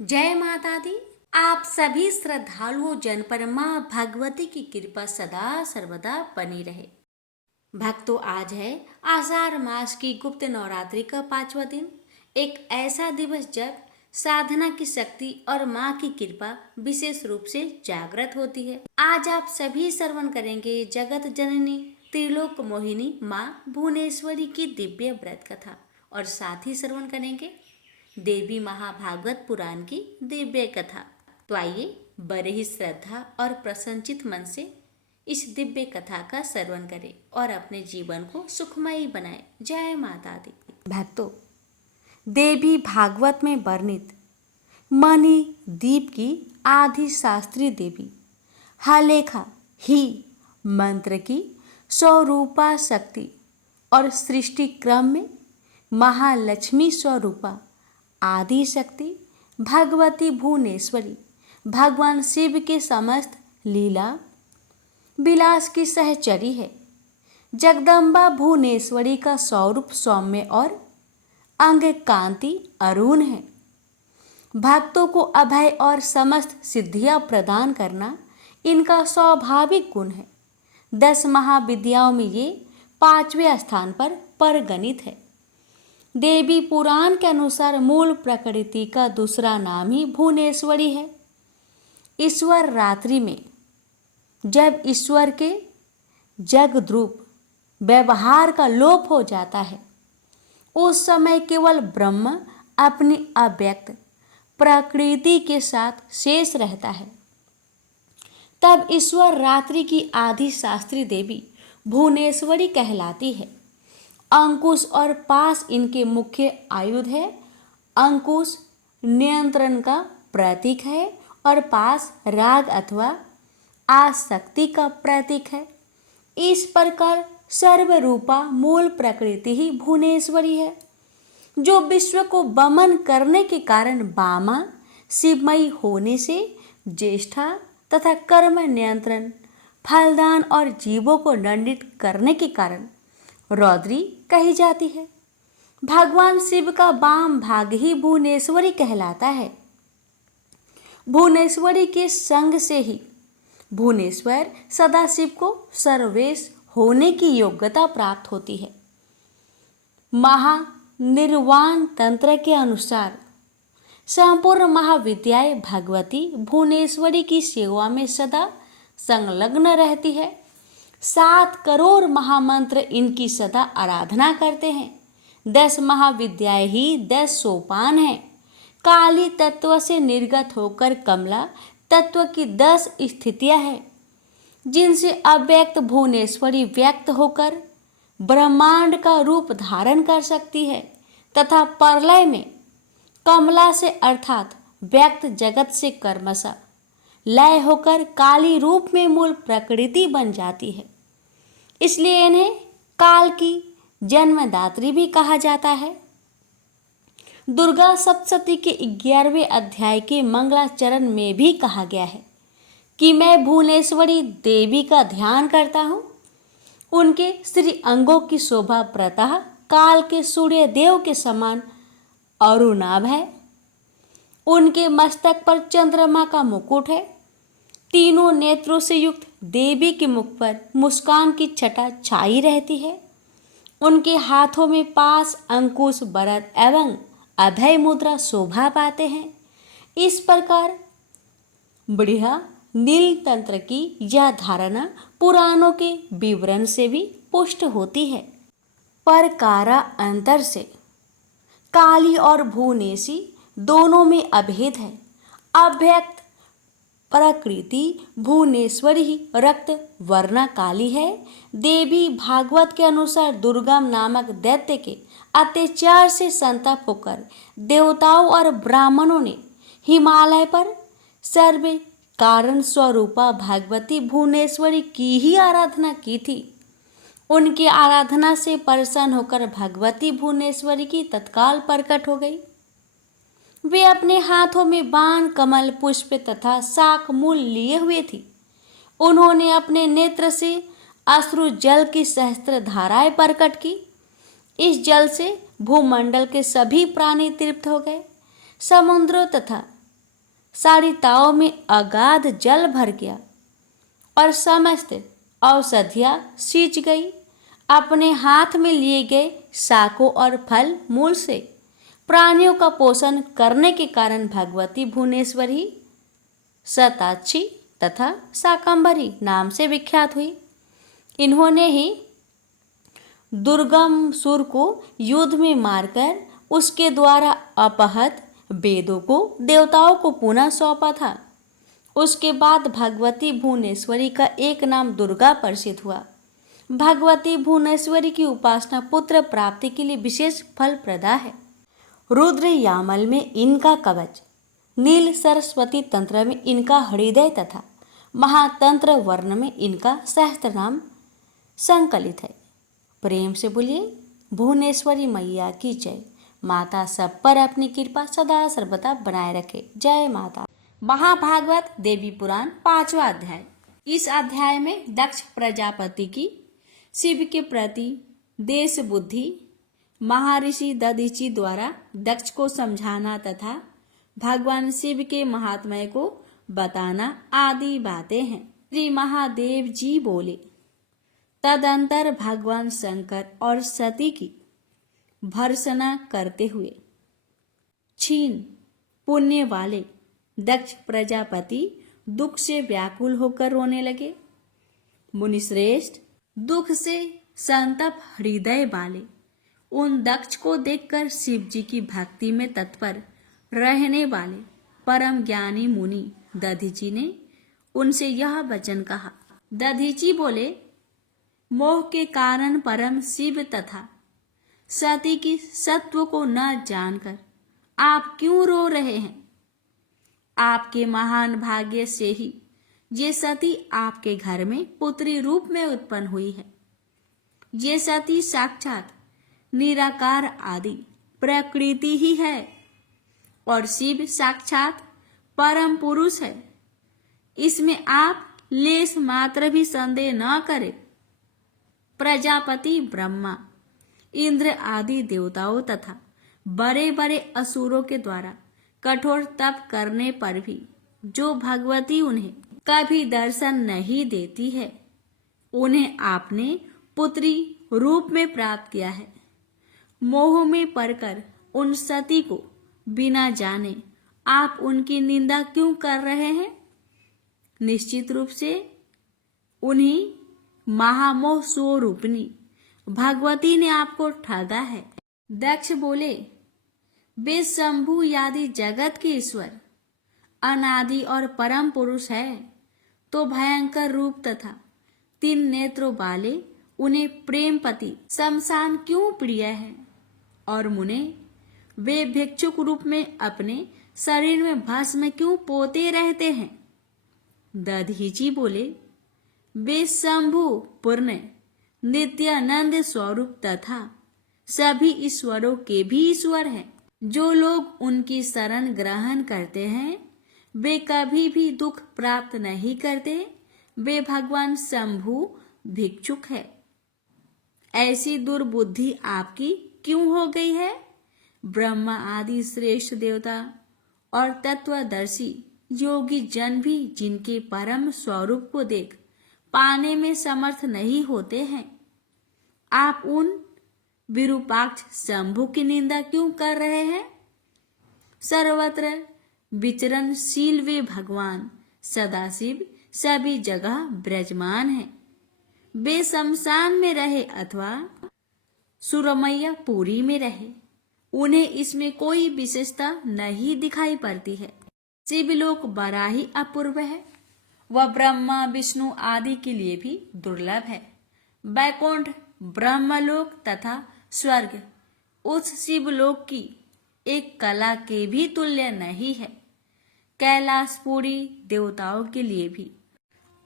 जय माता दी। आप सभी श्रद्धालुओं जन पर मां भगवती की कृपा सदा सर्वदा बनी रहे। भक्तों, आज है आषाढ़ मास की गुप्त नवरात्रि का 5वां दिन। एक ऐसा दिवस जब साधना की शक्ति और मां की कृपा विशेष रूप से जागृत होती है। आज आप सभी श्रवण करेंगे जगत जननी त्रिलोक मोहिनी मां भुवनेश्वरी की दिव्य व्रत कथा और साथ ही श्रवण करेंगे देवी महाभागवत पुराण की दिव्य कथा। तो आइए बड़े ही श्रद्धा और प्रसन्नचित मन से इस दिव्य कथा का श्रवण करें और अपने जीवन को सुखमयी बनाएं। जय माता दी। भक्तों, देवी भागवत में वर्णित मणि दीप की आदि शास्त्री देवी हलेखा ही मंत्र की स्वरूपा शक्ति और सृष्टि क्रम में महालक्ष्मी स्वरूपा आदि शक्ति भगवती भुवनेश्वरी भगवान शिव के समस्त लीला विलास की सहचरी है। जगदम्बा भुवनेश्वरी का स्वरूप सौम्य और अंग कांति अरुण है। भक्तों को अभय और समस्त सिद्धियां प्रदान करना इनका स्वाभाविक गुण है। 10 महाविद्याओं में ये 5वें स्थान पर परगणित है। देवी पुराण के अनुसार मूल प्रकृति का दूसरा नाम ही भुवनेश्वरी है। ईश्वर रात्रि में जब ईश्वर के जगद्रूप व्यवहार का लोप हो जाता है, उस समय केवल ब्रह्म अपनी अव्यक्त प्रकृति के साथ शेष रहता है। तब ईश्वर रात्रि की आदि शास्त्री देवी भुवनेश्वरी कहलाती है। अंकुश और पास इनके मुख्य आयुध है। अंकुश नियंत्रण का प्रतीक है और पास राग अथवा आसक्ति का प्रतीक है। इस प्रकार सर्वरूपा मूल प्रकृति ही भुवनेश्वरी है, जो विश्व को वमन करने के कारण वामा शिवमयी होने से ज्येष्ठा तथा कर्म नियंत्रण फलदान और जीवों को दंडित करने के कारण रौद्री कही जाती है। भगवान शिव का वाम भाग ही भुवनेश्वरी कहलाता है। भुवनेश्वरी के संग से ही भुवनेश्वर सदाशिव को सर्वेश होने की योग्यता प्राप्त होती है। महानिर्वाण तंत्र के अनुसार संपूर्ण महाविद्याएं भगवती भुवनेश्वरी की सेवा में सदा संलग्न रहती है। 7 करोड़ महामंत्र इनकी सदा आराधना करते हैं। 10 महाविद्याएं ही 10 सोपान हैं। काली तत्व से निर्गत होकर कमला तत्व की 10 स्थितियां हैं, जिनसे अव्यक्त भुवनेश्वरी व्यक्त होकर ब्रह्मांड का रूप धारण कर सकती है तथा प्रलय में कमला से अर्थात व्यक्त जगत से कर्मशः लय होकर काली रूप में मूल प्रकृति बन जाती है। इसलिए इन्हें काल की जन्मदात्री भी कहा जाता है। दुर्गा सप्तशती के 11वें अध्याय के मंगलाचरण में भी कहा गया है कि मैं भुवनेश्वरी देवी का ध्यान करता हूँ। उनके श्री अंगों की शोभा प्रतः काल के सूर्य देव के समान अरुणाभ है। उनके मस्तक पर चंद्रमा का मुकुट है। तीनों नेत्रों से युक्त देवी के मुख पर मुस्कान की छटा छाई रहती है। उनके हाथों में पास अंकुश वरद एवं अभय मुद्रा शोभा पाते हैं। इस प्रकार बढ़िया नील तंत्र की यह धारणा पुराणों के विवरण से भी पुष्ट होती है। पर कारा अंतर से काली और भुवनेशी दोनों में अभेद है। अव्यक्त प्रकृति भुवनेश्वरी ही रक्त वर्णा काली है। देवी भागवत के अनुसार दुर्गम नामक दैत्य के अत्याचार से संतप्त होकर देवताओं और ब्राह्मणों ने हिमालय पर सर्वे कारण स्वरूपा भगवती भुवनेश्वरी की ही आराधना की थी। उनकी आराधना से प्रसन्न होकर भगवती भुवनेश्वरी की तत्काल प्रकट हो गई। वे अपने हाथों में बाण कमल पुष्प तथा शाक मूल लिए हुए थी। उन्होंने अपने नेत्र से अश्रु जल की सहस्त्र धाराएं प्रकट की। इस जल से भूमंडल के सभी प्राणी तृप्त हो गए। समुद्रों तथा सारी ताव में अगाध जल भर गया और समस्त औषधियाँ सींच गई। अपने हाथ में लिए गए शाकों और फल मूल से प्राणियों का पोषण करने के कारण भगवती भुवनेश्वरी शताक्षी तथा शाकंभरी नाम से विख्यात हुई। इन्होंने ही दुर्गम सुर को युद्ध में मारकर उसके द्वारा अपहत वेदों को देवताओं को पुनः सौंपा था। उसके बाद भगवती भुवनेश्वरी का एक नाम दुर्गा प्रसिद्ध हुआ। भगवती भुवनेश्वरी की उपासना पुत्र प्राप्ति के लिए विशेष फलप्रदा है। रुद्र यामल में इनका कवच, नील सरस्वती तंत्र में इनका हृदय तथा महातंत्र वर्ण में इनका सहस्त्र नाम संकलित है। प्रेम से बोलिए भुवनेश्वरी मैया की जय। माता सब पर अपनी कृपा सदा सर्वदा बनाए रखे। जय माता। महाभागवत देवी पुराण 5वां अध्याय। इस अध्याय में दक्ष प्रजापति की शिव के प्रति देश बुद्धि, महर्षि दधीचि द्वारा दक्ष को समझाना तथा भगवान शिव के महात्म्य को बताना आदि बातें हैं। श्री महादेव जी बोले, तदंतर भगवान शंकर और सती की भर्त्सना करते हुए क्षीण पुण्य वाले दक्ष प्रजापति दुख से व्याकुल होकर रोने लगे। मुनिश्रेष्ठ, दुख से संतप हृदय वाले उन दक्ष को देखकर शिव जी की भक्ति में तत्पर रहने वाले परम ज्ञानी मुनि दधीचि ने उनसे यह वचन कहा। दधीचि बोले, मोह के कारण परम शिव तथा सती की सत्व को न जानकर आप क्यों रो रहे हैं? आपके महान भाग्य से ही ये सती आपके घर में पुत्री रूप में उत्पन्न हुई है। ये सती साक्षात निराकार आदि प्रकृति ही है और शिव साक्षात परम पुरुष है। इसमें आप लेश मात्र भी संदेह न करें। प्रजापति ब्रह्मा, इंद्र आदि देवताओं तथा बड़े बड़े असुरों के द्वारा कठोर तप करने पर भी जो भगवती उन्हें कभी दर्शन नहीं देती है, उन्हें आपने पुत्री रूप में प्राप्त किया है। मोह में पड़कर उन सती को बिना जाने आप उनकी निंदा क्यों कर रहे हैं? निश्चित रूप से उन्हीं महामोह स्वरूपिणी भगवती ने आपको ठगा है। दक्ष बोले, वे शंभु आदि जगत के ईश्वर अनादि और परम पुरुष है, तो भयंकर रूप तथा 3 नेत्रों वाले उन्हें प्रेमपति शमशान क्यों प्रिय है? और मुने, वे भिक्षुक रूप में अपने शरीर में भस्म क्यों पोते रहते हैं? दधीचि बोले, वे शंभु पूर्ण नित्यानंद स्वरूप तथा सभी ईश्वरों के भी ईश्वर हैं। जो लोग उनकी शरण ग्रहण करते हैं, वे कभी भी दुख प्राप्त नहीं करते। वे भगवान शंभु भिक्षुक है। ऐसी दुर्बुद्धि आपकी क्यों हो गई है? ब्रह्मा आदि श्रेष्ठ देवता और तत्वदर्शी योगी जन भी जिनके परम स्वरूप को देख पाने में समर्थ नहीं होते हैं, आप उन विरूपाक्ष शंभु की निंदा क्यों कर रहे हैं? सर्वत्र विचरणशील वे भगवान सदाशिव सभी जगह विराजमान है। वे शमशान में रहे अथवा सुरमैया पुरी में रहे, उन्हें इसमें कोई विशेषता नहीं दिखाई पड़ती है। शिवलोक बड़ा ही अपूर्व है। वह ब्रह्मा विष्णु आदि के लिए भी दुर्लभ है। वैकुंठ ब्रह्मलोक तथा स्वर्ग उस शिवलोक की एक कला के भी तुल्य नहीं है। कैलाशपुरी देवताओं के लिए भी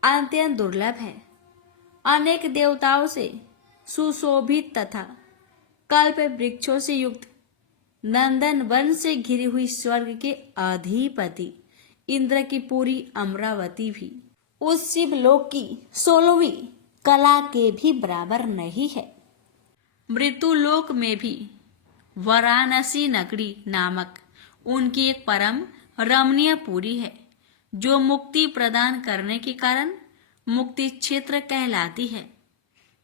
अत्यंत दुर्लभ है। अनेक देवताओं से सुशोभित तथा कल्प वृक्षों से युक्त नंदन वन से घिरी हुई स्वर्ग के अधिपति इंद्र की पूरी अमरावती भी उस शिवलोक की 16वीं कला के भी बराबर नहीं है। मृत्युलोक में भी वाराणसी नगरी नामक उनकी एक परम रमणीय पुरी है, जो मुक्ति प्रदान करने के कारण मुक्ति क्षेत्र कहलाती है,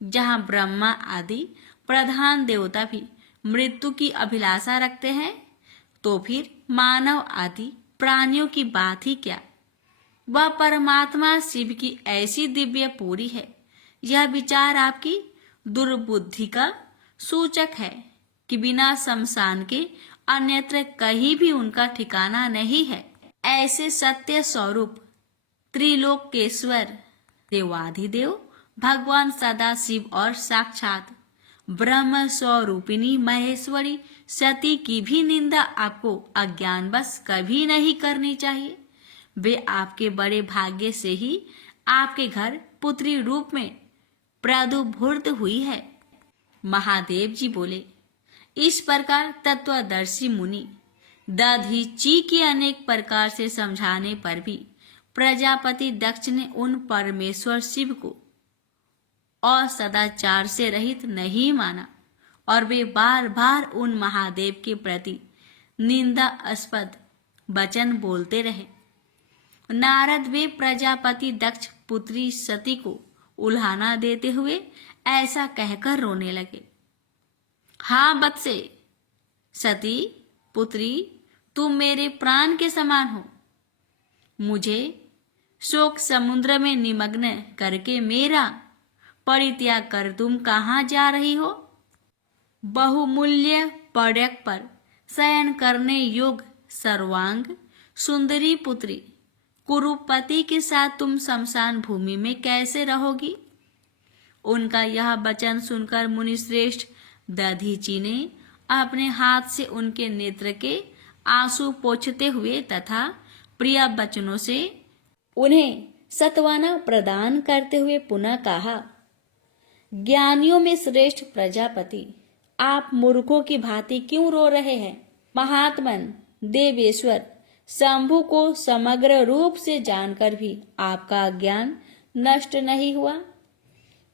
जहाँ ब्रह्मा आदि प्रधान देवता भी मृत्यु की अभिलाषा रखते हैं, तो फिर मानव आदि प्राणियों की बात ही क्या। वह परमात्मा शिव की ऐसी दिव्य पुरी है। यह विचार आपकी दुर्बुद्धि का सूचक है कि बिना शमशान के अन्यत्र कहीं भी उनका ठिकाना नहीं है। ऐसे सत्य स्वरूप त्रिलोकेश्वर देवाधिदेव भगवान सदाशिव और साक्षात ब्रह्म स्वरूपिणी महेश्वरी सती की भी निंदा आपको अज्ञानवश कभी नहीं करनी चाहिए। वे आपके बड़े भाग्य से ही आपके घर पुत्री रूप में प्रादुर्भूत हुई है। महादेव जी बोले, इस प्रकार तत्वदर्शी मुनि दधीची के अनेक प्रकार से समझाने पर भी प्रजापति दक्ष ने उन परमेश्वर शिव को और सदाचार से रहित नहीं माना और वे बार बार उन महादेव के प्रति निंदास्पद वचन बोलते रहे। नारद वे प्रजापति दक्ष पुत्री सती को उल्हाना देते हुए ऐसा कहकर रोने लगे। हाँ बत्से, सती पुत्री, तुम मेरे प्राण के समान हो। मुझे शोक समुद्र में निमग्न करके मेरा परित्याग कर तुम कहाँ जा रही हो? बहुमूल्य पड़क पर शयन करने योग्य सर्वांग सुंदरी पुत्री कुरुपति के साथ तुम शमशान भूमि में कैसे रहोगी? उनका यह वचन सुनकर मुनिश्रेष्ठ दधीची ने अपने हाथ से उनके नेत्र के आंसू पोंछते हुए तथा प्रिय वचनों से उन्हें सत्वाना प्रदान करते हुए पुनः कहा, ज्ञानियों में श्रेष्ठ प्रजापति, आप मूर्खों की भांति क्यों रो रहे हैं? महात्मन देवेश्वर शंभु को समग्र रूप से जानकर भी आपका ज्ञान नष्ट नहीं हुआ।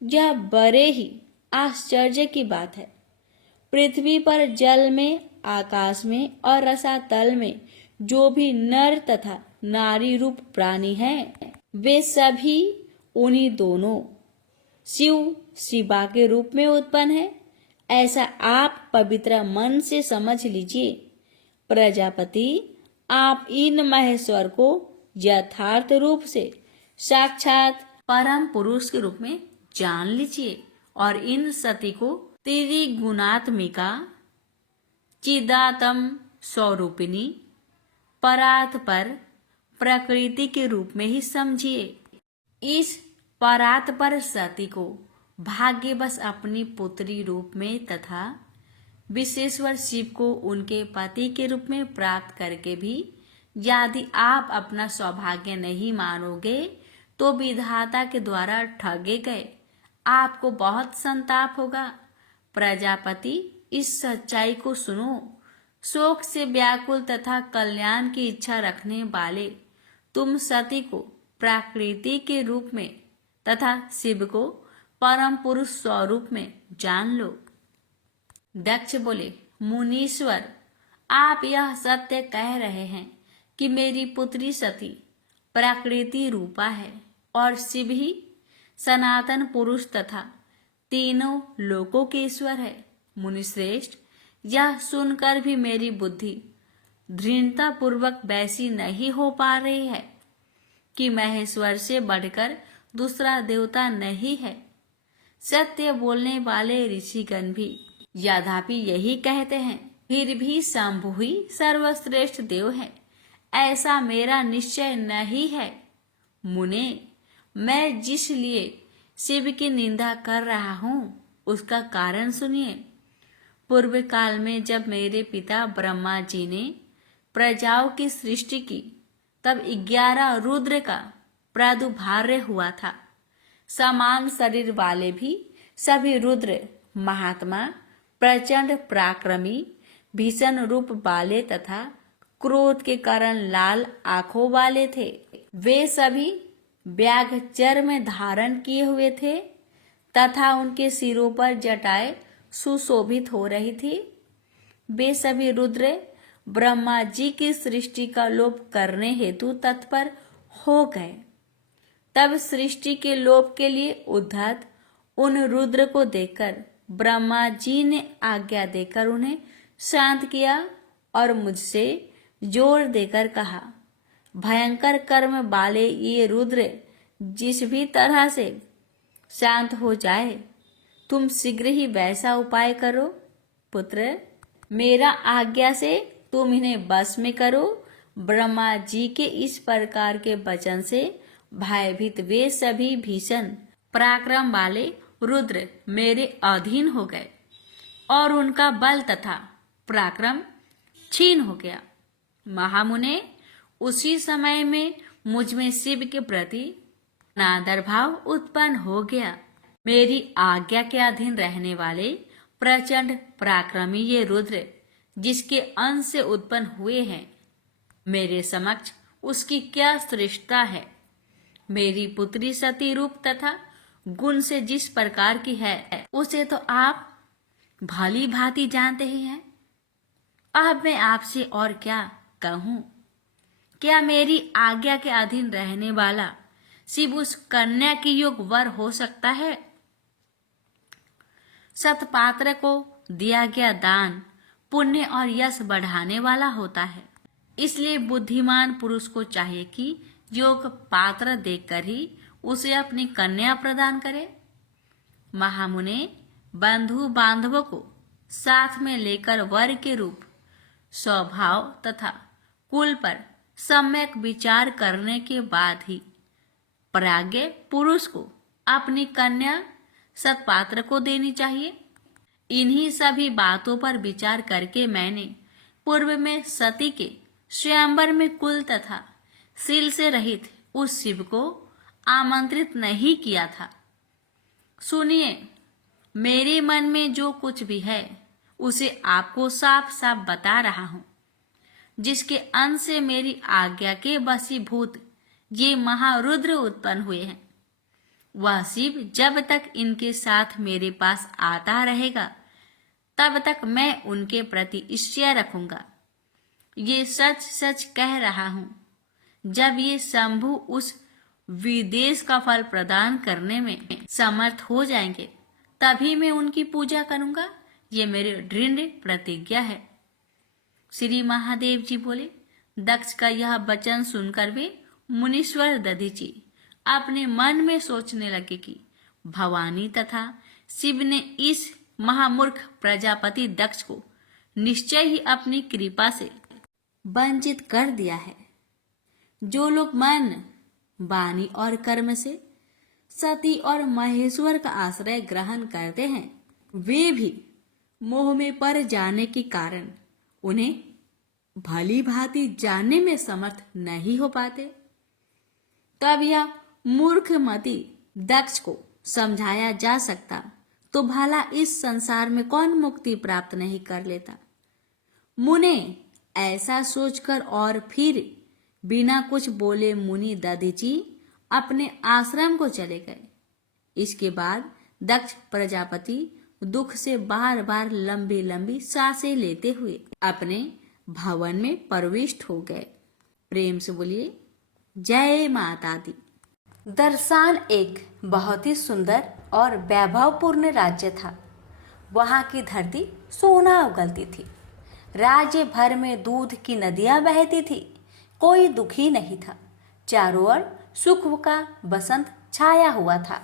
यह बड़े ही आश्चर्य की बात है। पृथ्वी पर जल में, आकाश में और रसातल में जो भी नर तथा नारी रूप प्राणी हैं, वे सभी उन्हीं दोनों शिव शिवा के रूप में उत्पन्न है। ऐसा आप पवित्र मन से समझ लीजिए। प्रजापति, आप इन महेश्वर को यथार्थ रूप से साक्षात परम पुरुष के रूप में जान लीजिए और इन सती को त्रिगुणात्मिका चिदातम स्वरूपिणी परात पर प्रकृति के रूप में ही समझिए। इस परात पर सती को भाग्यवश अपनी पुत्री रूप में तथा विश्वेश्वर शिव को उनके पति के रूप में प्राप्त करके भी यदि आप अपना सौभाग्य नहीं मानोगे तो विधाता के द्वारा ठगे गए आपको बहुत संताप होगा। प्रजापति, इस सच्चाई को सुनो। शोक से व्याकुल तथा कल्याण की इच्छा रखने वाले तुम सती को प्रकृति के रूप में तथा शिव को परम पुरुष स्वरूप में जान लो। दक्ष बोले, मुनीश्वर, आप यह सत्य कह रहे हैं कि मेरी पुत्री सती प्रकृति रूपा है और शिव ही सनातन पुरुष तथा तीनों लोकों के ईश्वर है। मुनिश्रेष्ठ, यह सुनकर भी मेरी बुद्धि दृढ़ता पूर्वक वैसी नहीं हो पा रही है कि महेश्वर से बढ़कर दूसरा देवता नहीं है। सत्य बोलने वाले ऋषिगण भी यद्यपि यही कहते हैं, फिर भी शंभु ही सर्वश्रेष्ठ देव है, ऐसा मेरा निश्चय नहीं है। मुने, मैं जिस लिए शिव की निंदा कर रहा हूँ उसका कारण सुनिए। पूर्व काल में जब मेरे पिता ब्रह्मा जी ने प्रजाओं की सृष्टि की तब 11 रुद्र का प्रादुर्भाव हुआ था। समान शरीर वाले भी सभी रुद्र महात्मा, प्रचंड पराक्रमी, भीषण रूप वाले तथा क्रोध के कारण लाल आंखों वाले थे। वे सभी व्याघ्र चर्म धारण किए हुए थे तथा उनके सिरों पर जटाएं सुशोभित हो रही थी। वे सभी रुद्र ब्रह्मा जी की सृष्टि का लोप करने हेतु तत्पर हो गए। तब सृष्टि के लोप के लिए उद्धत उन रुद्र को देखकर ब्रह्मा जी ने आज्ञा देकर उन्हें शांत किया और मुझसे जोर देकर कहा, भयंकर कर्म वाले ये रुद्र जिस भी तरह से शांत हो जाए, तुम शीघ्र ही वैसा उपाय करो। पुत्र, मेरा आज्ञा से तुम इन्हें बस में करो। ब्रह्मा जी के इस प्रकार के वचन से भयभीत वे सभी भीषण पराक्रम वाले रुद्र मेरे अधीन हो गए और उनका बल तथा पराक्रम क्षीण हो गया। महामुने, उसी समय में मुझ में शिव के प्रति अनादर भाव उत्पन्न हो गया। मेरी आज्ञा के अधीन रहने वाले प्रचंड पराक्रमी ये रुद्र जिसके अंश से उत्पन्न हुए हैं, मेरे समक्ष उसकी क्या श्रेष्ठता है। मेरी पुत्री सती रूप तथा गुण से जिस प्रकार की है उसे तो आप भली भांति जानते ही हैं। अब मैं आपसे और क्या कहूं? क्या मेरी आज्ञा के अधीन रहने वाला शिव उस कन्या की योग वर हो सकता है? सतपात्र को दिया गया दान पुण्य और यश बढ़ाने वाला होता है। इसलिए बुद्धिमान पुरुष को चाहिए कि योग पात्र देखकर ही उसे अपनी कन्या प्रदान करे। महामुने, बंधु बांधवों को साथ में लेकर वर के रूप, स्वभाव तथा कुल पर सम्यक विचार करने के बाद ही प्राज्ञ पुरुष को अपनी कन्या सत्पात्र को देनी चाहिए। इन्हीं सभी बातों पर विचार करके मैंने पूर्व में सती के स्वयंवर में कुल तथा शील से रहित उस शिव को आमंत्रित नहीं किया था। सुनिए, मेरे मन में जो कुछ भी है उसे आपको साफ साफ बता रहा हूं। जिसके अंश से मेरी आज्ञा के वशीभूत ये महारुद्र उत्पन्न हुए हैं, वह शिव जब तक इनके साथ मेरे पास आता रहेगा तब तक मैं उनके प्रति ईर्ष्या रखूंगा। ये सच सच कह रहा हूं। जब ये शंभु उस विदेश का फल प्रदान करने में समर्थ हो जाएंगे तभी मैं उनकी पूजा करूंगा। ये मेरी दृढ़ प्रतिज्ञा है। श्री महादेव जी बोले। दक्ष का यह वचन सुनकर वे मुनीश्वर दधीची अपने मन में सोचने लगे कि भवानी तथा शिव ने इस महामूर्ख प्रजापति दक्ष को निश्चय ही अपनी कृपा से वंचित कर दिया है। जो लोग मन, वाणी और कर्म से सती और महेश्वर का आश्रय ग्रहण करते हैं, वे भी मोह में पड़ जाने के कारण उन्हें भली भांति जानने में समर्थ नहीं हो पाते। तब यह मूर्खमती दक्ष को समझाया जा सकता तो भला इस संसार में कौन मुक्ति प्राप्त नहीं कर लेता। मुने, ऐसा सोचकर और फिर बिना कुछ बोले मुनि दधीची अपने आश्रम को चले गए। इसके बाद दक्ष प्रजापति दुख से बार बार लंबी लंबी सांसें लेते हुए अपने भवन में प्रविष्ट हो गए। प्रेम से बोलिए जय माता दी। दर्शान एक बहुत ही सुंदर और वैभवपूर्ण राज्य था। वहां की धरती सोना उगलती थी। राज्य भर में दूध की नदियां बहती थी। कोई दुखी नहीं था। चारों ओर सुख का बसंत छाया हुआ था।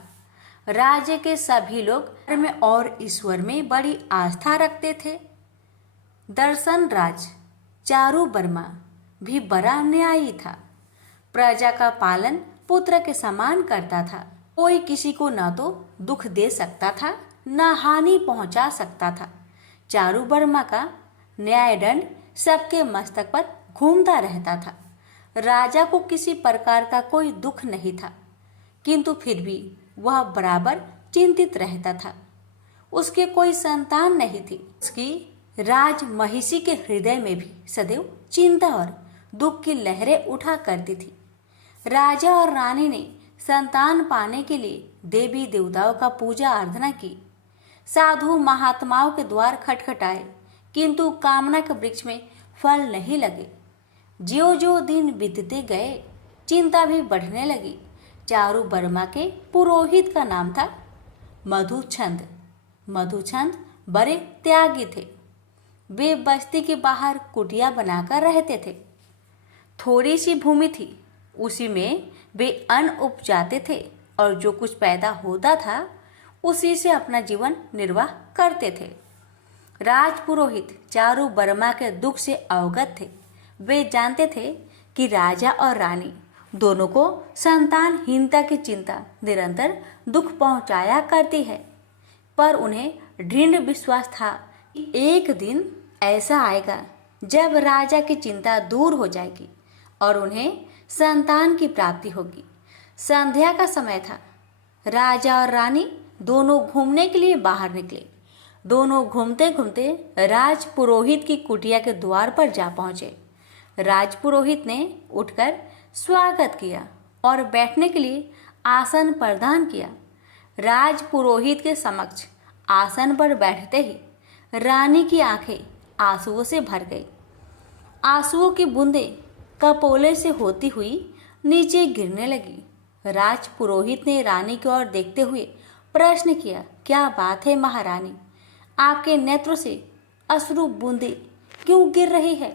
राज्य के सभी लोग धर्म और ईश्वर में बड़ी आस्था रखते थे। दर्शन राज चारू वर्मा भी बड़ा न्यायी था। प्रजा का पालन पुत्र के समान करता था। कोई किसी को न तो दुख दे सकता था न हानि पहुंचा सकता था। चारू वर्मा का न्याय दंड सबके मस्तक पर घूमता रहता था। राजा को किसी प्रकार का कोई दुख नहीं था, किंतु फिर भी वह बराबर चिंतित रहता था। उसके कोई संतान नहीं थी। उसकी राज महिषी के हृदय में भी सदैव चिंता और दुख की लहरें उठा करती थी। राजा और रानी ने संतान पाने के लिए देवी देवताओं का पूजा आराधना की। साधु महात्माओं के द्वार खटखटाए, किंतु कामना के वृक्ष में फल नहीं लगे। ज्यों ज्यों दिन बीतते गए चिंता भी बढ़ने लगी। चारू वर्मा के पुरोहित का नाम था मधुचंद। मधुचंद बड़े त्यागी थे। वे बस्ती के बाहर कुटिया बनाकर रहते थे। थोड़ी सी भूमि थी, उसी में वे अन्न उपजाते थे और जो कुछ पैदा होता था उसी से अपना जीवन निर्वाह करते थे। राजपुरोहित चारू वर्मा के दुख से अवगत थे। वे जानते थे कि राजा और रानी दोनों को संतानहीनता की चिंता निरंतर दुख पहुंचाया करती है, पर उन्हें दृढ़ विश्वास था कि एक दिन ऐसा आएगा जब राजा की चिंता दूर हो जाएगी और उन्हें संतान की प्राप्ति होगी। संध्या का समय था। राजा और रानी दोनों घूमने के लिए बाहर निकले। दोनों घूमते घूमते राजपुरोहित की कुटिया के द्वार पर जा पहुंचे। राजपुरोहित ने उठकर स्वागत किया और बैठने के लिए आसन प्रदान किया। राजपुरोहित के समक्ष आसन पर बैठते ही रानी की आंखें आंसुओं से भर गई। आंसुओं की बूंदें कपोले से होती हुई नीचे गिरने लगी। राजपुरोहित ने रानी की ओर देखते हुए प्रश्न किया, क्या बात है महारानी, आपके नेत्र से अश्रु बूंदें क्यों गिर रही है?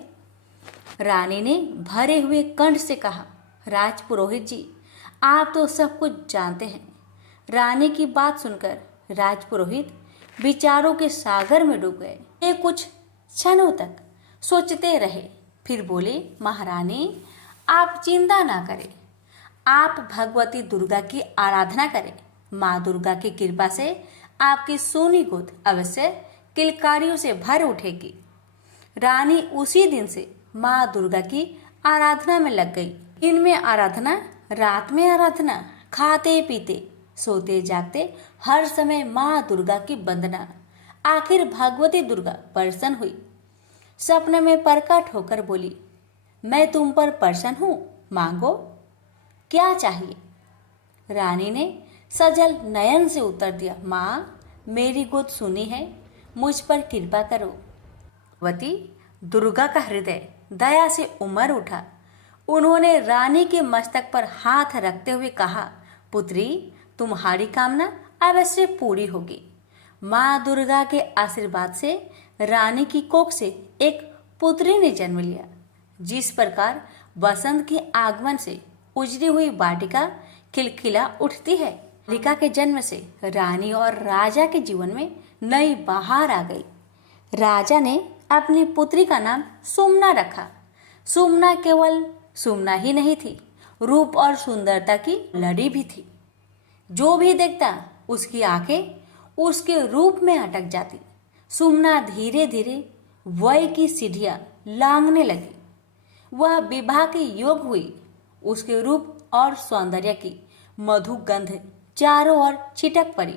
रानी ने भरे हुए कंठ से कहा, राजपुरोहित जी, आप तो सब कुछ जानते हैं। रानी की बात सुनकर राजपुरोहित विचारों के सागर में डूब गए। वे कुछ क्षणों तक सोचते रहे, फिर बोले, महारानी आप चिंता ना करें, आप भगवती दुर्गा की आराधना करें। माँ दुर्गा की कृपा से आपकी सोनी गोद अवश्य किलकारियों से भर उठेगी। रानी उसी दिन से माँ दुर्गा की आराधना में लग गई। दिन में आराधना, रात में आराधना, खाते पीते सोते जागते हर समय माँ दुर्गा की वंदना। आखिर भगवती दुर्गा प्रसन्न हुई। सपने में प्रकट होकर बोली, मैं तुम पर प्रसन्न हूँ, मांगो क्या चाहिए। रानी ने सजल नयन से उत्तर दिया, माँ मेरी गोद सुनी है, मुझ पर कृपा करो। भगवती दुर्गा का हृदय दया से उमड़ उठा। उन्होंने रानी के मस्तक पर हाथ रखते हुए कहा, पुत्री तुम्हारी कामना अवश्य पूरी होगी। माँ दुर्गा के आशीर्वाद से रानी की कोख से एक पुत्री ने जन्म लिया। जिस प्रकार बसंत के आगमन से उजड़ी हुई वाटिका खिलखिला उठती है, बालिका के जन्म से रानी और राजा के जीवन में नई बहार आ गई। राजा ने अपनी पुत्री का नाम सुमना रखा। सुमना केवल सुमना ही नहीं थी, रूप और सुंदरता की लड़ी भी थी। जो भी देखता उसकी आंखें उसके रूप में अटक जाती। सुमना धीरे धीरे वय की सीढ़ियां लांघने लगी। वह विवाह के योग हुई। उसके रूप और सौंदर्य की मधु गंध चारों ओर छिटक पड़ी।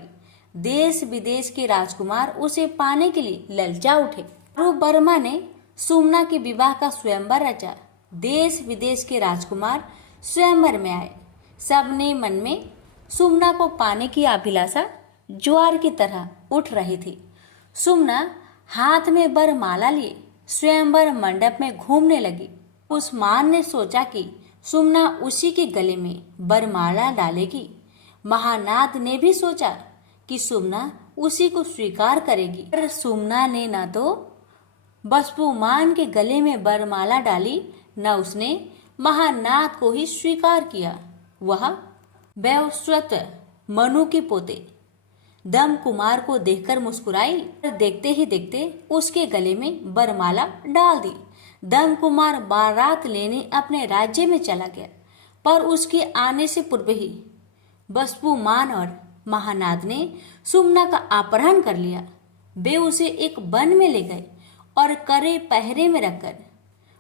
देश विदेश के राजकुमार उसे पाने के लिए ललचा उठे। चारू वर्मा ने सुमना के विवाह का स्वयंवर रचा। देश विदेश के राजकुमार स्वयंवर में आए। सबने मन में सुमना को पाने की अभिलाषा ज्वार की तरह उठ रही थी। सुमना हाथ में बरमाला लिए स्वयंवर मंडप में घूमने लगी। उस्मान ने सोचा कि सुमना उसी के गले में बरमाला डालेगी। महानाद ने भी सोचा कि सुमना उसी को स्वीकार करेगी, पर सुमना ने न तो बस्पुमान के गले में बरमाला डाली, न उसने महानाद को ही स्वीकार किया। वह वैवस्वत मनु के पोते दम कुमार को देखकर मुस्कुराई। देखते ही देखते उसके गले में बरमाला डाल दी। दम कुमार बारात लेने अपने राज्य में चला गया, पर उसके आने से पूर्व ही बस्पुमान और महानाद ने सुमना का अपहरण कर लिया। वे उसे एक वन में ले गए और कड़े पहरे में रखकर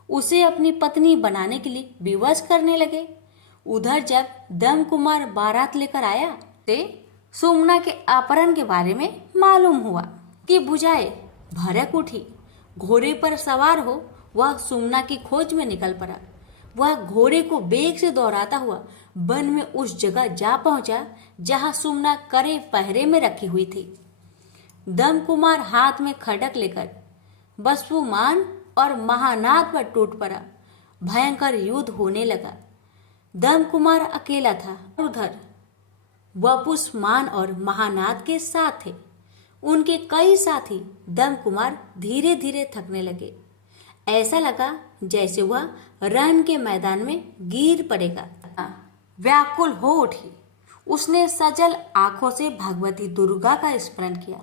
उसे अपनी पत्नी बनाने के लिए विवश करने लगे। उधर जब दम कुमार बारात लेकर आया तो सुमना के अपहरण के बारे में मालूम हुआ कि भुजाएं भड़क उठी। घोड़े पर सवार हो वह सुमना की खोज में निकल पड़ा। वह घोड़े को बेग से दौड़ाता हुआ वन में उस जगह जा पहुंचा जहां सुमना कड़े पहरे में रखी हुई थी। दम कुमार हाथ में खड़क लेकर बस्पुमान और महानाद पर टूट पड़ा। भयंकर युद्ध होने लगा। दम कुमार अकेला था। उधर वपुष्मान और महानाद के साथ थे। उनके कई साथी दम कुमार धीरे धीरे थकने लगे। ऐसा लगा जैसे वह रण के मैदान में गिर पड़ेगा। व्याकुल हो उठी। उसने सजल आंखों से भगवती दुर्गा का स्मरण किया।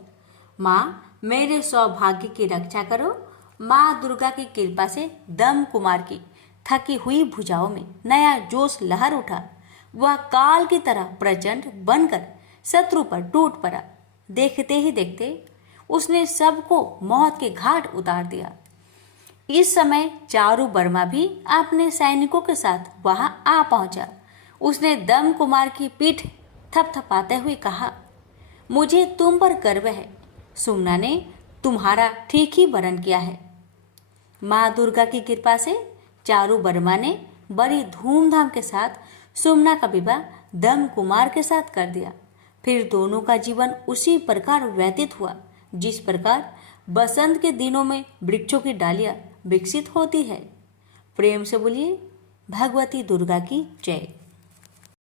माँ, मेरे सौभाग्य की रक्षा करो। माँ दुर्गा की कृपा से दम कुमार की थकी हुई भुजाओं में नया जोश लहर उठा। वह काल की तरह प्रचंड बनकर शत्रु पर टूट पड़ा। देखते ही देखते उसने सबको मौत के घाट उतार दिया। इस समय चारू वर्मा भी अपने सैनिकों के साथ वहां आ पहुंचा। उसने दम कुमार की पीठ थपथपाते हुए कहा, मुझे तुम पर गर्व है। सुमना ने तुम्हारा ठीक ही वरण किया है। माँ दुर्गा की कृपा से चारू वर्मा ने बड़ी धूमधाम के साथ सुमना का विवाह दम कुमार के साथ कर दिया। फिर दोनों का जीवन उसी प्रकार व्यतीत हुआ जिस प्रकार बसंत के दिनों में वृक्षों की डालियां विकसित होती है। प्रेम से बोलिए भगवती दुर्गा की जय।